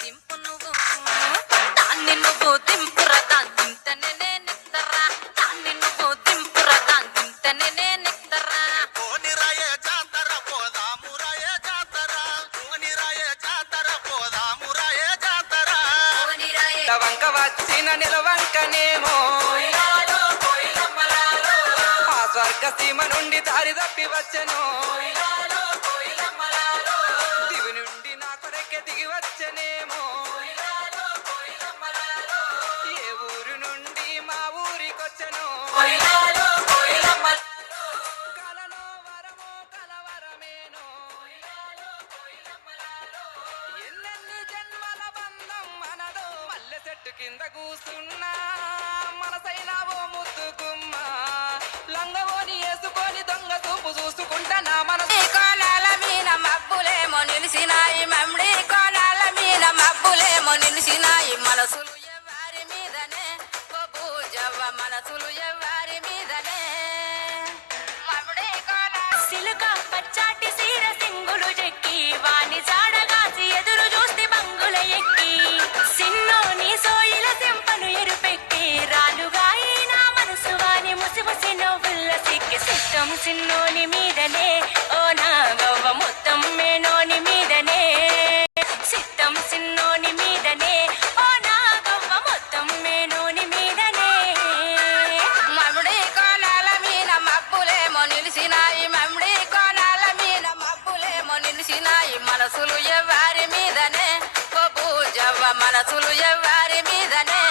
దింపు నువ్వు దాన్ని నువ్వు దింపురా దాన్ని దింతనే నేనెత్తరా దాన్ని నువ్వు దింపురా దాన్ని దింతనే నేనెత్తరా కోనిరాయే జాతర పోదామురాయే జాతర కోనిరాయే జాతర పోదామురాయే జాతర వంక వచ్చిన నిలవంకనేమో ఆ స్వర్గ సీమ నుండి దారి తప్పి వచ్చెను దివి నుండి నా కొరకే దిగి వచ్చనేమో ఏ ఊరు నుండి మా ఊరికొచ్చెను కలలో వరమో కలవరమేనో ఎన్నెన్ని జన్మల బంధం మనదో మల్లె చెట్టు కింద కూస్తున్నా మనసైనా ఓ ముద్దుకుమ్మ లంగవోని వేసుకొని దొంగ చూపు చూసుకుంటా నా మనసు కోణాల మీన మబ్బులేమో నిలిసినాయి మమ్మిడి కోణాల మీన మబ్బులేమో నిలిసినాయి మనసులు ఎవరి మీదనే ఓ పూజవ్వ మనసులు ఎవరి మీదనే మమ్మిడి కోణాల సిలుక పచ్చాటి సీర సింగులు చెక్కి వాణి జాడగాసి ఎదురు చూస్తే బంగుల ఎక్కి సిన్నోని సోయిల సెంపను ఎరుపెక్కి రాలుగా నా మనసు వాని ముసిముసి నవ్వుల్ల సిక్కి సిట్టం సిన్నోని మీదనే ఓ నా గవ్వ మొత్తం మేనోని మీదనే సిట్టం సిన్నోని మీదనే ఓ నా గవ్వ మొత్తం మేనోని మీదనే మమ్మిడి కోణాల మీన మబ్బులేమో నిలిసినాయి మమ్మిడి కోణాల మీన మబ్బులేమో నిలిసినాయి మనసులు ఎవరి మీదనే ఓ పూజవ్వ మనసులు ఎవరి మీదనే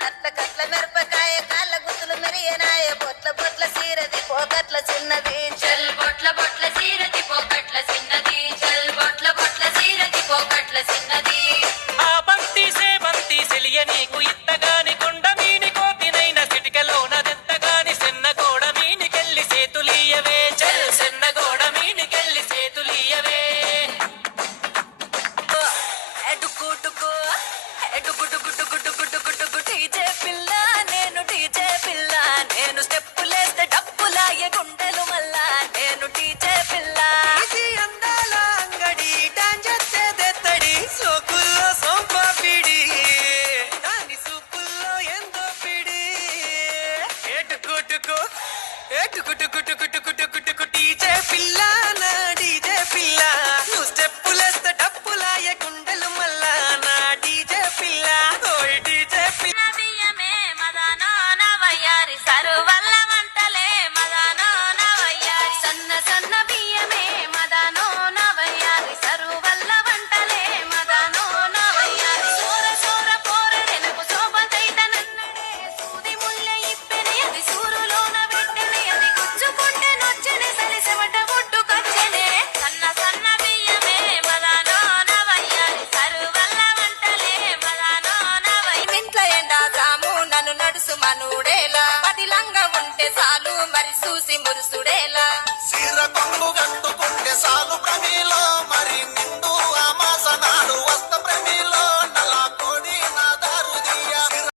కట్ల కట్ల మిరపకాయ కాళ్ళ గుత్తులు మెరియనాయ బొట్ల బొట్ల సీరది పోకట్ల చిన్నది చల్ బొట్ల బొట్ల సీరది పోకట్ల చిన్నది చల్ బొట్ల బొట్ల సీరది పోకట్ల చిన్నది ఆ బంతి సేబంతి సెలియ నీకు ఇత్తగాని కొండ మీని కోతినైన సిటికలోన దెత్తగాని సెన్న గోడ మీనికెళ్ళి సేతులీయవే చల్ సెన్న గోడ మీనికెళ్ళి సేతులీయవే ఎడుగుడుగు ఎడుగుడుగుడుగుడుగుడుగుడుగు టీజే పిల్ల నేను టీజే పిల్ల నేను స్టెప్పులేస్తే డప్పులాగే గుండెలు మల్లా నేను టీజే పిల్ల ఇది అందాల అంగడి డాంజెత్తే దెత్తడి సోకుల్లో సోంపాపిడి దాని సూపుల్లో ఎందో పిడి ఎటుకుటుకు ఎటుకుటుకుటుకుటుకుటుకుటుకు డీజే పిల్ల నా డీజే పిల్ల నువ్వు స్టెప్పులేస్తే డప్పులాయ గుండెలు మల్లా నా డీజే పిల్ల ఓయ్ డీజే పిల్ల బియ్యమే మదానో నవయ్యారి సరువల్ల వంటలే మదానో నవయ్యారి సన్న సన్న బియ్యమే మదానో నవయ్యారి సరువల్ల వంటలే మదానో నవయ్యారి సోర సోర పోరడెనకు శోభతైతనన్నడే సూది ముల్లె ఇప్పెనే అది సూరులోన పెట్టెనే అది గుచ్చుకుంటే నొచ్చెనే సరిసెమట పుట్టుకొచ్చెనే సన్న సన్న బియ్యమే మదానో నవయ్యారి సరువల్ల వంటలే మదానో నవయ్యారి ఇంట్లో ఎండా జాము నన్ను నడుసు మనుడేలా పదిలంగా ఉంటే చాలు మరి చూసి మురుసుడేలా సీర కొంగు కట్టుకుంటే సాలు ప్రమిలో మరి నిండు ఆమాసనాలు వస్త ప్రమిలో